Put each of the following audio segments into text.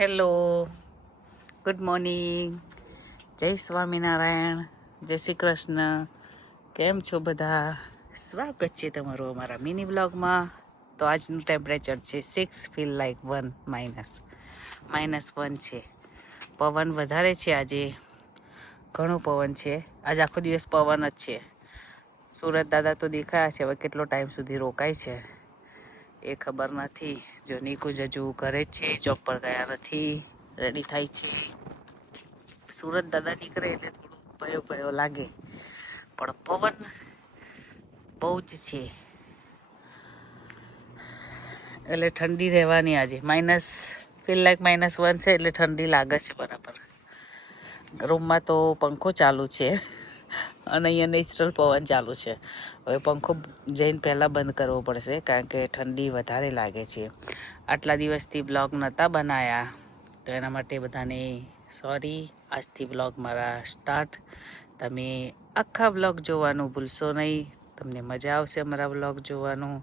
Hello, good morning, જય સ્વામિનારાયણ, જય શ્રી કૃષ્ણ. કેમ છો બધા? સ્વાગત છે તમારું અમારા મિની બ્લોગમાં. તો આજનું ટેમ્પરેચર છે 6 ફીલ લાઈક 1 -1 છે. પવન વધારે છે આજે, ઘણો પવન છે. આજે આખો દિવસ પવન જ છે. સુરત દાદા તો દેખાયા છે, હવે કેટલો ટાઈમ સુધી રોકાય છે એ ખબર નથી. જો નિકુંજ હજુ ઘરે જ છે, જોબ પર ગયા નથી, રેડી થાય છે. સુરત દાદા નીકળે એટલે થોડું ભયો લાગે, પણ પવન બહુ જ છે એટલે ઠંડી રહેવાની. આજે ફીલ લાઈક -1 છે એટલે ઠંડી લાગે છે બરાબર. રૂમમાં તો પંખો ચાલુ છે અને અહીંયા નેચરલ પવન ચાલુ છે. હવે પંખો જઈને પહેલાં બંધ કરવો પડશે, કારણ કે ઠંડી વધારે લાગે છે. આટલા દિવસથી બ્લોગ નહોતા બનાવ્યા, તો એના માટે બધાને સોરી. આજથી બ્લોગ મારા સ્ટાર્ટ. તમે આખા બ્લોગ જોવાનું ભૂલશો નહીં, તમને મજા આવશે મારા બ્લોગ જોવાનું.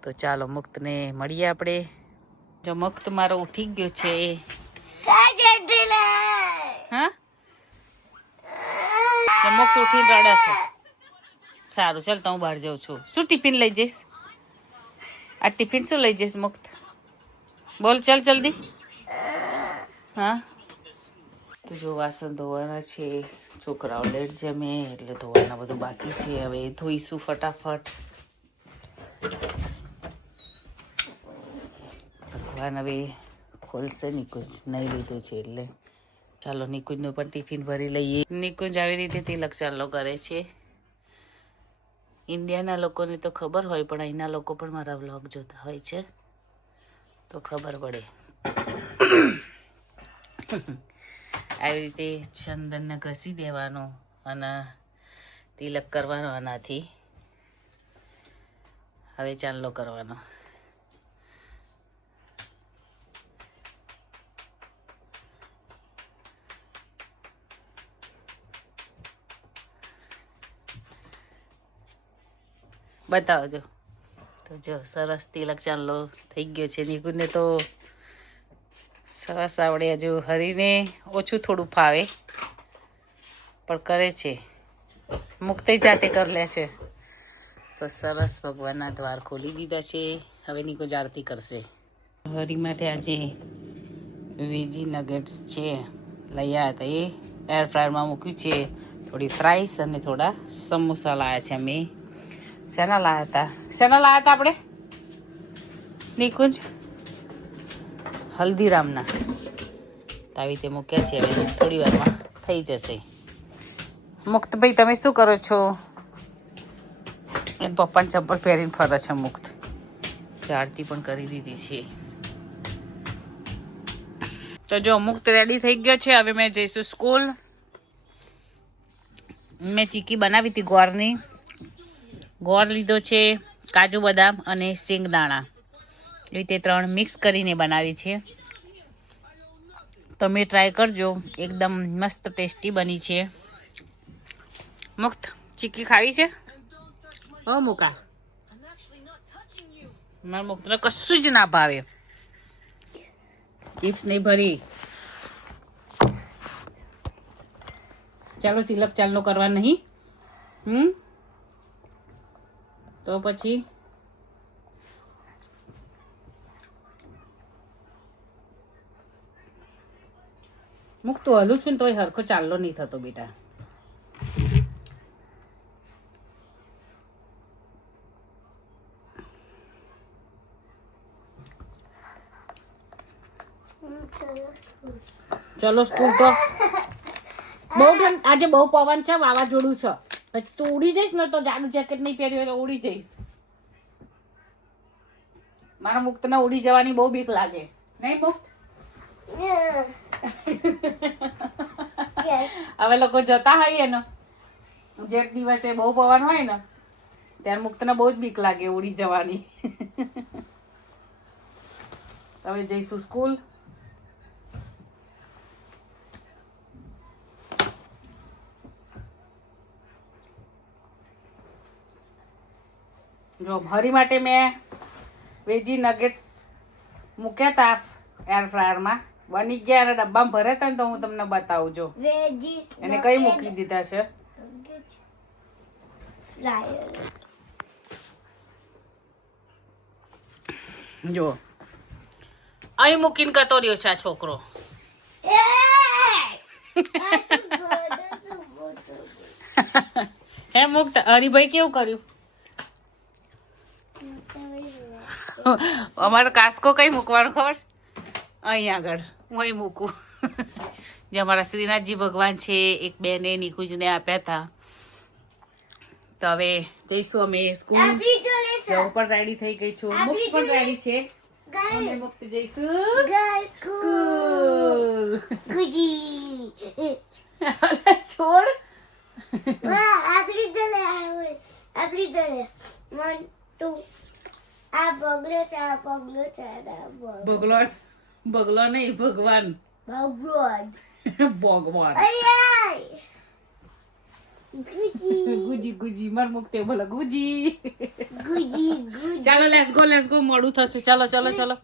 તો ચાલો મુક્તને મળીએ આપણે. જો મુક્ત મારો ઉઠી ગયો છે. હા, મુક્ત ઉઠીને રડે છે. સારું, ચાલ તો હું બહાર જાઉં છું. શું ટિફિન લઈ જઈશ? આ ટિફિન શું લઈ જઈશ મુક્ત? બોલ, ચાલ જલ્દી. હા, તો જો વાસણ ધોવાના છે. છોકરાઓ લેટ જમે એટલે ધોવાના બધું બાકી છે. હવે ધોઈશું ફટાફટ. ભગવાન હવે ખોલશે. નિકુંજ નહીં લીધું છે એટલે ચાલો નિકુંજનું પણ ટિફિન ભરી લઈએ. નિકુંજ આવી રીતે તિલક ચાલો કરે છે. ઇન્ડિયાના લોકોને તો ખબર હોય, પણ અહીંના લોકો પણ મારા વ્લોગ જોતા હોય છે તો ખબર પડે. આવી રીતે ચંદનને ઘસી દેવાનું અને તિલક કરવાનો આનાથી. હવે ચાંદલો કરવાનો. બતાવજો. તો જો સરસ તિલક ચાંદલો થઈ ગયો છે. નિકુંજને તો સરસ આવડે. હજુ હરીને ઓછું થોડું ફાવે, પણ કરે છે. મુક્તે જાતે કરી લે છે. તો સરસ, ભગવાનના દ્વાર ખોલી દીધા છે. હવે નિકુંજ આરતી કરશે. હરી માટે આજે વેજી નગેટ્સ છે, લઈ આવ્યા હતા. એ એર ફ્રાયરમાં મૂક્યું છે. થોડી ફ્રાઈસ અને થોડા સમોસા લાવ્યા છે અમે. શેના લાવ્યા હતા આપણે નિકુંજ? હલ્દીરામના. તો આવી રીતે મૂક્યા છે. હવે થોડી વારમાં થઈ જશે. મુક્તભાઈ, તમે શું કરો છો? એને પપ્પાને ચપ્પલ પહેરીને ફરે છે મુક્ત. આરતી પણ કરી દીધી છે. તો જો મુક્ત રેડી થઈ ગયો છે. હવે મેં જઈશું સ્કૂલ. મેં ચીકી બનાવી હતી ગોળની. ગોળ લીધો છે, કાજુ બદામ અને સિંગદાણા, એ રીતે 3 મિક્સ કરીને બનાવી છે. તમે ટ્રાય કરજો, એકદમ મસ્ત ટેસ્ટી બની છે. મુક્ત ચીકી ખાવી છે? હો મુકા, મારા મુક્તને કશું જ ના ભાવે. ચિપ્સ નહીં ભરી. ચાલો તિલક ચાલો કરવા નહીં. તો પછી મુક્ત હલું છું ને તોય હરખો ચાલલો નહીં થતો બેટા. ચલો સ્કૂલ. તો બહુ આજે બહુ પવન છે, વાવાઝોડું છે. પછી તું ઉડી જઈશ ને તો જાડું જેકેટ નહીં પહેર્યું તો ઉડી જઈશ. મારા મુક્તને ઉડી જવાની બહુ બીક લાગે, નહીં મુક્ત? હવે લોકો જતા હોઈએ ને જે દિવસે બહુ પવન હોય ને, ત્યારે મુક્તને બહુ જ બીક લાગે ઉડી જવાની. હવે જઈશું સ્કૂલ. જો હરી માટે મેં વેજી નગેટ્સ મૂક્યા હતા એર ફ્રાયરમાં બની ગયા અને ડબ્બામાં ભરે હતા ને તો હું તમને બતાવું જો એને કઈ મૂકી દીધા છે. જો અહીં મૂકીને કતો રહ્યો છે આ છોકરો. હે મૂકતા હરિભાઈ કેવું કર્યું? અમારો કાસ્કો કઈ મૂકવાનો ખબર? અહીં આગળ હું અહીં મૂકું. જે અમારા શ્રીનાથજી ભગવાન છે એક બેને નિકુંજને આપ્યા હતા. તો હવે જઈશું અમે સ્કૂલ. હું પણ રેડી થઈ ગઈ છું. મુક્ત પણ રેડી છે. અમે મુક્ત જઈશું સ્કૂલ. છોડ બગલો નહીં ભગવાન. ભગવાન ગુજી ગુજી માર મુક્તે બોલો ગુજી. ચાલો લેટ્સ ગો મોડું થશે. ચાલો ચાલો ચાલો.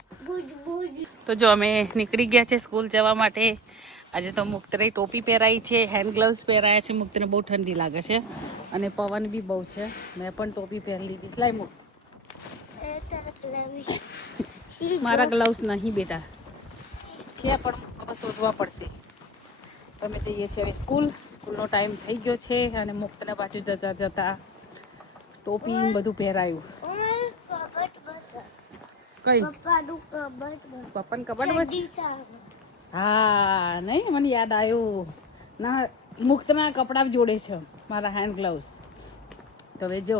તો જો અમે નીકળી ગયા છે સ્કૂલ જવા માટે. આજે તો મુક્તને ટોપી પહેરાઈ છે, હેન્ડ ગ્લવ્સ પહેરાયા છે. મુક્તને બહુ ઠંડી લાગે છે અને પવન બી બહુ છે. મેં પણ ટોપી પહેરી લીધી. લાઈ મુક્ત મારા ગ્લવ્સ નહીં બેટા છે પણ હવે શોધવા પડશે. અમે જઈએ છીએ હવે સ્કૂલનો ટાઈમ થઈ ગયો છે અને મુક્તને પાછું જતા જતા ટોપી બધું પહેરાયું. કઈ પપ્પાનું કબડ બસ? હા નહીં મને યાદ આવ્યું ના મુક્તના કપડાં જોડે છે મારા હેન્ડ ગ્લવ્સ. તો હવે જો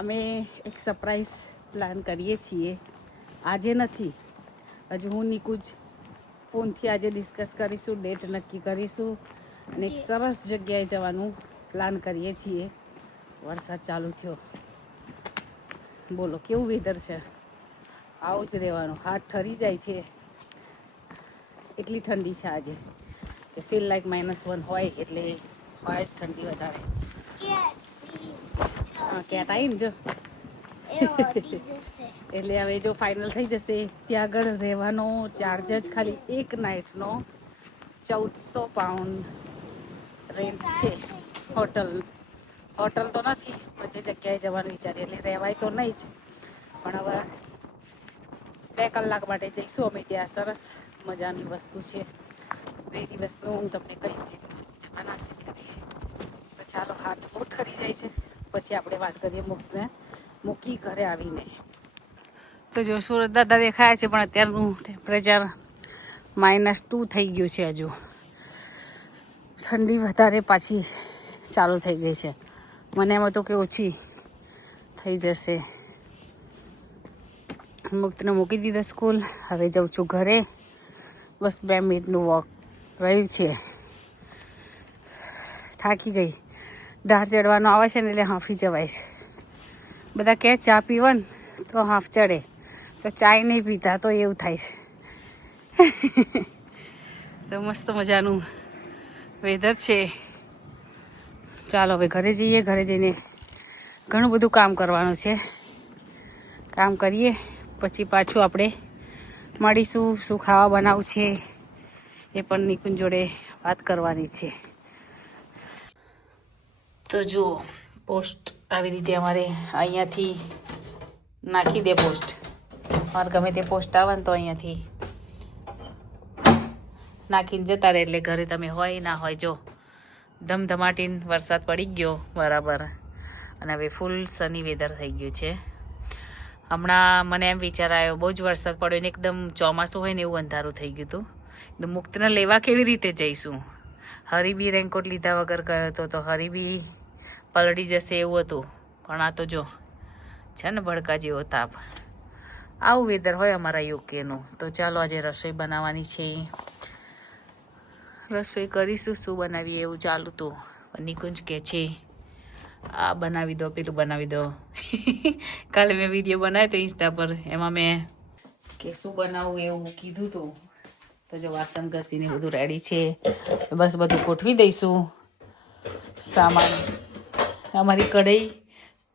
અમે એક સરપ્રાઈઝ પ્લાન કરીએ છીએ. આજે નથી, હજુ હું નિકુંજ ફોનથી આજે ડિસ્કસ કરીશું, ડેટ નક્કી કરીશું અને એક સરસ જગ્યાએ જવાનું પ્લાન કરીએ છીએ. વરસાદ ચાલુ થયો. બોલો કેવું વેધર છે? આવું જ રહેવાનું. હાથ ઠરી જાય છે એટલી ઠંડી છે આજે. કે ફીલ લાઈક -1 હોય એટલે હોય જ ઠંડી વધારે. હા કેટ આવી ને જો. એટલે હવે જો ફાઇનલ થઈ જશે ત્યાં આગળ રહેવાનો ચાર્જ જ ખાલી એક નાઇટનો 1400 પાઉન્ડ રેન્ટ છે. હોટલ તો નથી, જે જગ્યાએ જવાનું વિચારીએ એટલે રહેવાય તો નહીં જ. પણ હવે 2 કલાક માટે જઈશું અમે ત્યાં. સરસ મજાની વસ્તુ છે. 2 દિવસનું હું તમને કહીશ જવાના છે ત્યારે. તો ચાલો હાથ બહુ ઠરી જાય છે પછી આપણે વાત કરીએ મુક્તને મૂકી ઘરે આવીને. તો જો સુરત દાદા દેખાયા છે પણ અત્યારનું ટેમ્પરેચર -2 થઈ ગયું છે. હજુ ઠંડી વધારે પાછી ચાલુ થઈ ગઈ છે. મને એમ હતું કે ઓછી થઈ જશે. મુક્તને મૂકી દીધા સ્કૂલ. હવે જાઉં છું ઘરે. બસ 2 મિનિટનું વોક રહ્યું છે. થાકી ગઈ. ઢાળ ચડવાનો આવે છે ને એટલે હાંફી જવાય છે. બધા કહે ચા પીવન તો હાંફ ચડે, તો ચાય નહીં પીતા તો એવું થાય છે. તો મસ્ત મજાનું વેધર છે. ચાલો હવે ઘરે જઈએ. ઘરે જઈને ઘણું બધું કામ કરવાનું છે. કામ કરીએ પછી પાછું આપણે મળીશું. શું ખાવા બનાવવું છે એ પણ નિકુંજ જોડે વાત કરવાની છે. તો જુઓ પોસ્ટ આવી રીતે અમારે અહીંયાથી નાખી દે પોસ્ટ. મારે ગમે તે પોસ્ટ આવે ને તો અહીંયાથી નાખીને જતા રહે એટલે ઘરે તમે હોય ના હોય. જો ધમધમાટીને વરસાદ પડી ગયો બરાબર અને હવે ફૂલ સની વેધર થઈ ગયું છે. હમણાં મને એમ વિચાર આવ્યો બહુ જ વરસાદ પડ્યો ને એકદમ ચોમાસું હોય ને એવું અંધારું થઈ ગયું હતું. એકદમ મુક્તને લેવા કેવી રીતે જઈશું? હરી બી રેનકોટ લીધા વગર ગયો હતો તો હરી બી પલળી જશે એવું હતું. પણ આ તો જો છે ને ભડકા જેવો તાપ. આવું વેધર હોય અમારા યુકેનું. તો ચાલો આજે રસોઈ બનાવવાની છે. રસોઈ કરીશું. શું બનાવીએ એવું ચાલુ હતું પણ નિકુંજ કહે છે આ બનાવી દો પેલું બનાવી દો. કાલે મેં વિડીયો બનાવ્યો તો ઇન્સ્ટા પર, એમાં મેં કે શું બનાવું એવું કીધું હતું. તો જો વાસણ ઘસીને બધું રેડી છે. બસ બધું ગોઠવી દઈશું. સામાન અમારી કઢાઈ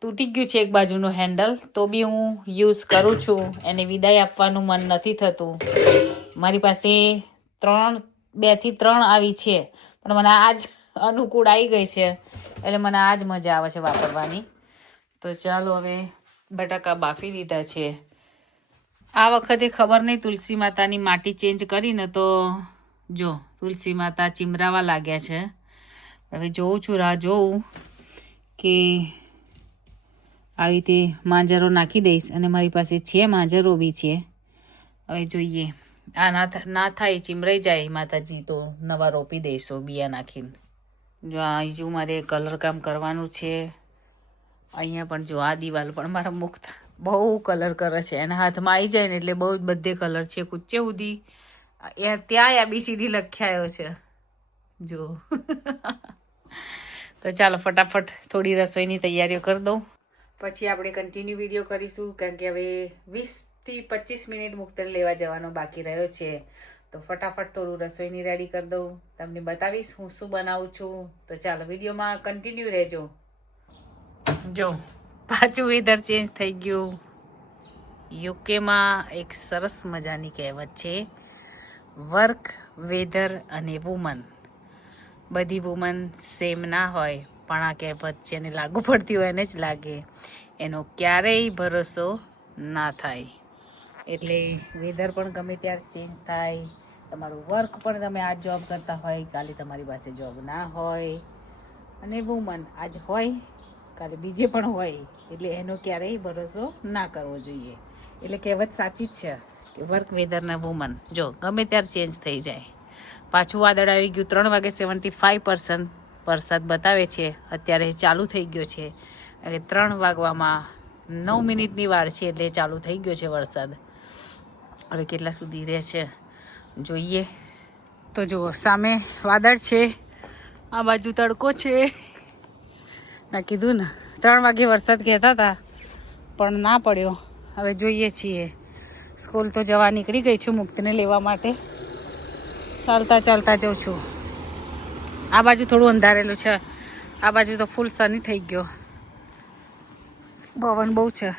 તૂટી ગયું છે એક બાજુનું હેન્ડલ, તો બી હું યુઝ કરું છું. એને વિદાય આપવાનું મન નથી થતું. મારી પાસે 2 થી 3 આવી છે, પણ મને આજ અનુકૂળ આવી ગઈ છે એટલે મને આજ મજા આવે છે વાપરવાની. તો ચાલો હવે બટાકા બાફી દીધા છે. આ વખતે ખબર નહીં તુલસી માતાની માટી ચેન્જ કરીને તો જો તુલસી માતા ચીમરાવા લાગ્યા છે. હવે જોઉં છું, રાહ જોઉં કે આવી રીતે માંજરો નાખી દઈશ અને મારી પાસે છે માંજરો બી છે. હવે જોઈએ આ ના થાય ચીમરાઈ જાય માતાજી તો નવા રોપી દઈશો બિયા નાખીને. જો આ જો મારે કલર કામ કરવાનું છે. અહીંયા પણ જો આ દિવાલ પણ મારા મુખ બહુ કલર કરે છે, એના હાથમાં આવી જાય ને એટલે બહુ જ બધે કલર છે. કુચ્ચે સુધી ત્યાં ABCD લખ્યાયો છે જો. તો ચાલો ફટાફટ થોડી રસોઈની તૈયારીઓ કરી દઉં, પછી આપણે કન્ટિન્યુ વિડીયો કરીશું, કારણ કે હવે 20 થી 25 મિનિટ મુક્તને લેવા જવાનો બાકી રહ્યો છે. તો ફટાફટ થોડું રસોઈની રેડી કરી દઉં, તમને બતાવીશ હું શું બનાવું છું. તો ચાલો વિડીયોમાં કન્ટિન્યુ રહેજો. જો પાછું વેધર ચેન્જ થઈ ગયું. યુકેમાં એક સરસ મજાની કહેવત છે, વર્ક, વેધર અને વુમન. બધી વુમન સેમ ના હોય, પણ આ કહેવત જેને લાગુ પડતી હોય એને જ લાગે. એનો ક્યારેય ભરોસો ના થાય. એટલે વેધર પણ ગમે ત્યારે ચેન્જ થાય. તમારું વર્ક પણ તમે આજ જોબ કરતા હોય, કાલે તમારી પાસે જોબ ના હોય. અને વુમન આજ હોય કાલે બીજે પણ હોય, એટલે એનો ક્યારેય ભરોસો ના કરવો જોઈએ. એટલે કહેવત સાચી જ છે કે વર્ક, વેધર ને વુમન જો ગમે ત્યારે ચેન્જ થઈ જાય. પાછું વાદળ આવી ગયું. 3 વાગે 75% વરસાદ બતાવે છે. અત્યારે ચાલુ થઈ ગયો છે. એટલે 3 વાગવામાં 9 મિનિટની વાર છે એટલે ચાલુ થઈ ગયો છે વરસાદ. હવે કેટલા સુધી રહેશે જોઈએ. તો જુઓ સામે વાદળ છે, આ બાજુ તડકો છે. મેં કીધું ને 3 વાગે વરસાદ કહેતા હતા પણ ના પડ્યો. હવે જોઈએ છીએ. સ્કૂલ તો જવા નીકળી ગઈ છું મુક્તને લેવા માટે. ચાલતા ચાલતા જાઉં છું. આ બાજુ થોડું અંધારેલું છે, આ બાજુ તો ફૂલ સની થઈ ગયો. પવન બહુ છે.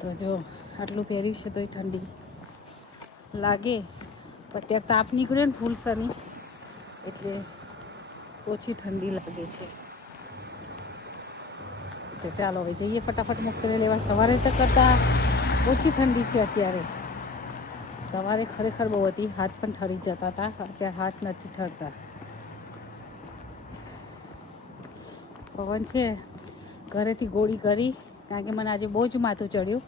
તો જો આટલું પહેર્યું છે તોય ઠંડી લાગે. અત્યારે તાપ નીકળ્યો ને ફૂલ સની એટલે ઓછી ઠંડી લાગે છે. તો ચાલો હવે જઈએ ફટાફટ મુક્તને લેવા. સવારે તો કરતાં ઓછી ઠંડી છે અત્યારે. સવારે ખરેખર બહુ હતી, હાથ પણ ઠરી જતા હતા. અત્યારે હાથ નથી ઠરતા. પવન છે. ઘરેથી ગોળી કરી, કારણ કે મને આજે બહુ જ માથું ચડ્યું.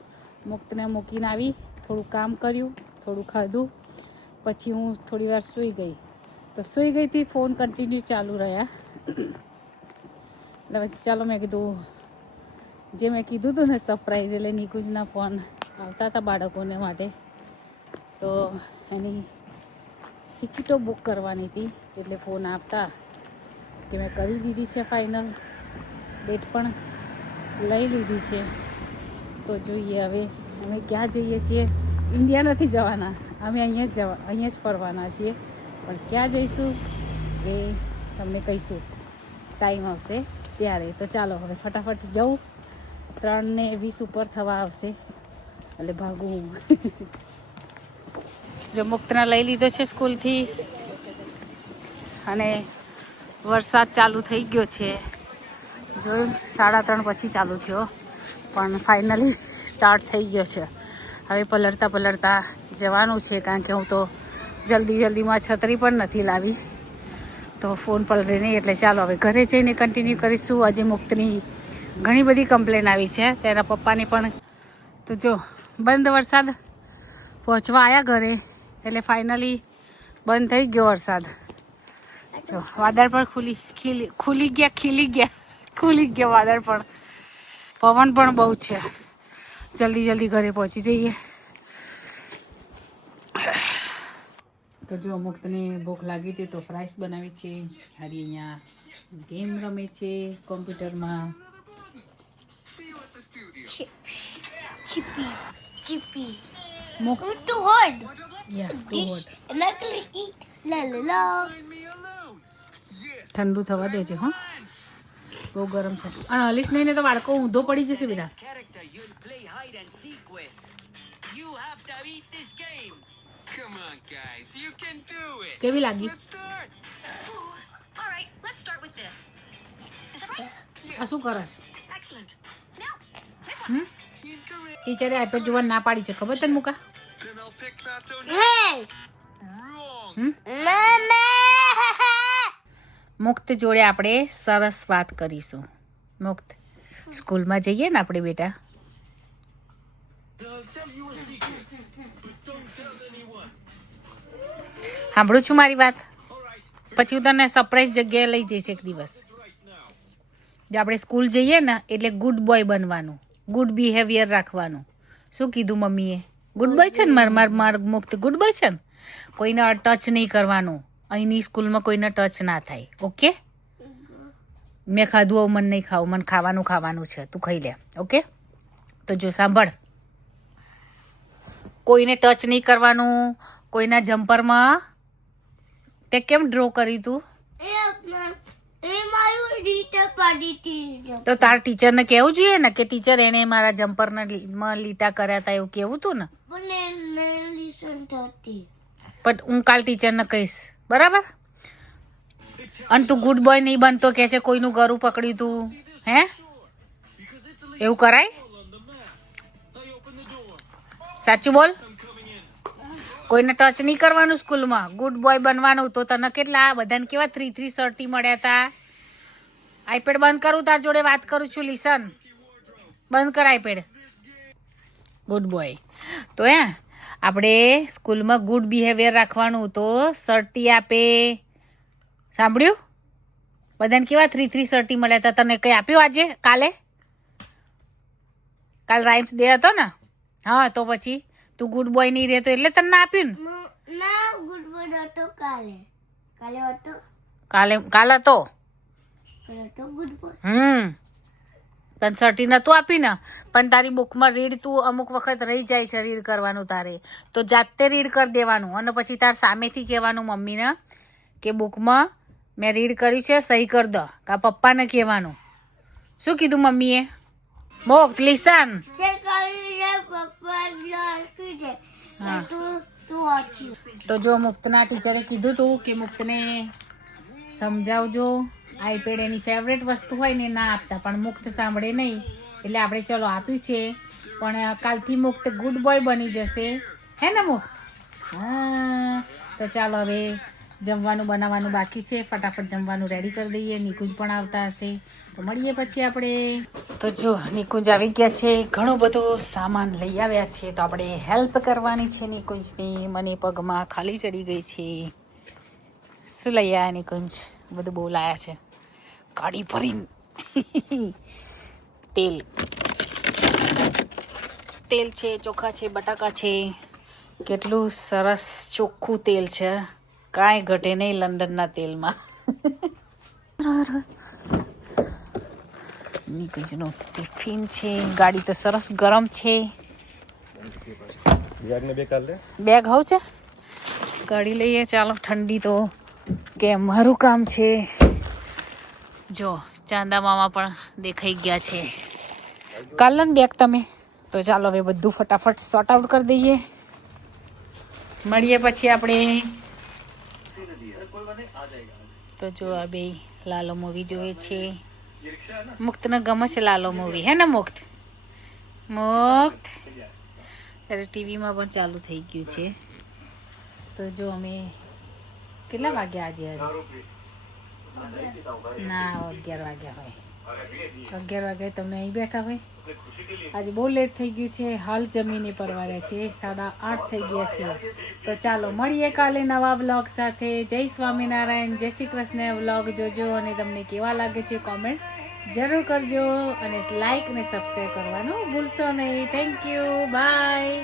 મુક્તને મૂકીને આવી, થોડું કામ કર્યું, થોડું ખાધું, પછી હું થોડી વાર સૂઈ ગઈ. તો સૂઈ ગઈ હતી, ફોન કન્ટિન્યુ ચાલુ રહ્યા. એટલે પછી ચાલો મેં કીધું, જે મેં કીધું હતું ને સરપ્રાઈઝ, એટલે નિકુંજના ફોન આવતા હતા બાળકોને માટે. તો એની ટિકિટો બુક કરવાની હતી, એટલે ફોન આપતા કે મેં કરી દીધી છે ફાઇનલ. ડેટ પણ લઈ લીધી છે. તો જોઈએ હવે અમે ક્યાં જઈએ છીએ. ઇન્ડિયા નથી જવાના, અમે અહીંયા જ ફરવાના છીએ. પણ ક્યાં જઈશું એ તમને કહીશું ટાઈમ આવશે ત્યારે. તો ચાલો હવે ફટાફટ જવું. 3:20 ઉપર થવા આવશે એટલે ભાગું. જો મુક્તના લઈ લીધો છે સ્કૂલથી અને વરસાદ ચાલુ થઈ ગયો છે. જોયું 3:30 પછી ચાલુ થયો પણ ફાઇનલી સ્ટાર્ટ થઈ ગયો છે. હવે પલળતા જવાનું છે, કારણ કે હું તો જલ્દીમાં છત્રી પણ નથી લાવી તો ફોન પલળે નહીં. એટલે ચાલો હવે ઘરે જઈને કન્ટિન્યુ કરીશું. આજે મુક્તની ઘણી બધી કમ્પ્લેન આવી છે, તેના પપ્પાની પણ. તો જો બંધ વરસાદ પહોંચવા આવ્યા ઘરે એટલે ફાઇનલી બંધ થઈ ગયો વરસાદ. જો વાદળ પણ ખુલી ગયા વાદળ પણ. પવન પણ બહુ છે. જલ્દી ઘરે પહોંચી જઈએ. તો જો મુક્તને ભૂખ લાગી હતી તો ફ્રાઈસ બનાવી છે. હારી અહીંયા ગેમ રમે છે કોમ્પ્યુટરમાં. Chippy. Too hard. Yeah, too hot. And I can eat la la la. ઠંડુ થવા દેજો હા. બહુ ગરમ છે અને હલીશ નહીં ને તો બાળકો ઊંધો પડી જશે બેટા. character you'll play hide and seek with. You have to beat this game. Come on, guys, you can do it. કેવી લાગી? Let's start. All right, let's start with this. Is that right? આ શું કરે છે? Excellent. Now, this one. Incorrect. ટીચરે iPad જોવા ના પાડી છે ખબર તને મુકા? Then I'll pick that donut. Hey! Wrong. Mama! મુક્ત જોડે આપણે સરસ વાત કરીશું. મુક્ત સ્કૂલમાં જઈએ ને આપણે બેટા. I'll tell you a secret, but don't tell anyone. સાંભળું છું મારી વાત. All right, પછી હું તને સરપ્રાઈઝ જગ્યાએ લઈ જઈશ એક દિવસ. right now. જો આપણે સ્કૂલ જઈએ ને એટલે ગુડ બોય બનવાનું, ગુડ બિહેવિયર રાખવાનું. શું કીધું મમ્મીએ? ગુડ બોય છે ને માર મુક્ત ગુડ બોય છે ને? કોઈને ટચ નહીં કરવાનું. અહીંની સ્કૂલમાં કોઈને ટચ ના થાય. ઓકે? મેં ખાધું આવું મને નહીં ખાવું, મને ખાવાનું છે, તું ખાઈ લે. ઓકે? તો જો સાંભળ, કોઈને ટચ નહીં કરવાનું. કોઈના જમ્પરમાં તે કેમ ડ્રો કરી તું? એ મારું રીટર પાડી હતી. તો તાર ટીચરને કહેવું જોઈએ ને કે ટીચર એને મારા જમ્પરમાં લીટા કર્યા હતા એવું કહેવું તું ને. પણ એને લિસન થતી. પણ હું કાલ ટીચરને કહીશ, બરાબર? અને તું ગુડ બોય નહીં બનતો કે છે કોઈનું ગળું પકડ્યું તું, હે? એવું કરાય? સાચું બોલ. કોઈને ટચ નહીં કરવાનું સ્કૂલમાં, ગુડ બોય બનવાનું. તો તને કેટલા બધાને કેવા 330 મળ્યા હતા? આઈપેડ બંધ કરું, તાર જોડે વાત કરું છું. લિસન, બંધ કર આઈપેડ. Good boy. તો આપણે સ્કૂલમાં ગુડ બિહેવિયર રાખવાનું. તો 30 આપે. સાંભળ્યું? બધાને કેવા 330 મળ્યા હતા? તને કંઈ આપ્યું આજે? કાલ રાઇમ્સ ડે હતો ને? હા, તો પછી તું ગુડ બોય નહીં રહેતો એટલે તને ના આપ્યું ને? ના, ગુડ બોય હતો કાલે. કાલે હતો ગુડ બોય. તને 30 નતું આપી ને, પણ તારી બુકમાં રીડ તું અમુક વખત રહી જાય છે રીડ કરવાનું તારે. તો જાતે રીડ કરી દેવાનું અને પછી તાર સામેથી કહેવાનું મમ્મીને કે બુકમાં મેં રીડ કર્યું છે, સહી કરી દો. કા પપ્પાને કહેવાનું. શું કીધું મમ્મીએ? Mock listen. હા. તો જો મુક્તના ટીચરે કીધું તું કે મુક્તને સમજાવજો, આઈપેડ એની ફેવરેટ વસ્તુ હોય ને ના આપતા. પણ મુક્ત સાંભળે નહીં એટલે આપણે ચલો આપ્યું છે. પણ કાલથી મુક્ત ગુડ બોય બની જશે, હે ને મુક્ત? હા. તો ચાલો હવે જમવાનું બનાવવાનું બાકી છે, ફટાફટ જમવાનું રેડી કરી દઈએ. નિકુંજ પણ આવતા હશે તો મળીએ પછી આપણે. તો જો નિકુંજ આવી ગયા છે, ઘણો બધો સામાન લઈ આવ્યા છે. તો આપણે હેલ્પ કરવાની છે નિકુંજની. મને પગમાં ખાલી ચડી ગઈ છે. શું લઈ આવ્યા નિકુંજ? બધું બહુ લાયા છે. ગાડી ભરીને તેલ છે, ચોખા છે, બટાકા છે. કેટલું સરસ ચોખ્ખું તેલ છે, કાંઈ ઘટે નહીં લંડનના તેલમાં. નિકુંજનું ટિફિન છે. ગાડી તો સરસ ગરમ છે. બેગ હોવ છે, ગાડી લઈએ. ચાલો, ઠંડી તો કે મારું કામ છે. જો ચાંદા મામા પણ દેખાઈ ગયા છે. કાલ ને બેગ તમે. તો ચાલો હવે બધું ફટાફટ સોર્ટ આઉટ કરી દઈએ. મળીએ પછી આપણે. તો જો આ બે લાલો મૂવી જોવે છે. મુક્તને ગમે છે લાલો મૂવી, હે ને મુક્ત? ત્યારે ટીવીમાં પણ ચાલુ થઈ ગયું છે. તો જો અમે કેટલા વાગ્યા આજે? ના, 11 વાગ્યા હોય. 11 વાગ્યા તમે અહીં બેઠા હોય. આજે બહુ લેટ થઈ ગયું છે. હાલ જમીને પરવાર્યા છે, 8:30 થઈ ગયા છે. તો ચાલો મળીએ કાલે નવા વ્લોગ સાથે. જય સ્વામિનારાયણ, જય શ્રી કૃષ્ણ. વ્લોગ જોજો અને તમને કેવા લાગે છે કોમેન્ટ જરૂર કરજો અને લાઈક અને સબસ્ક્રાઈબ કરવાનું ભૂલશો નહીં. Thank you, by.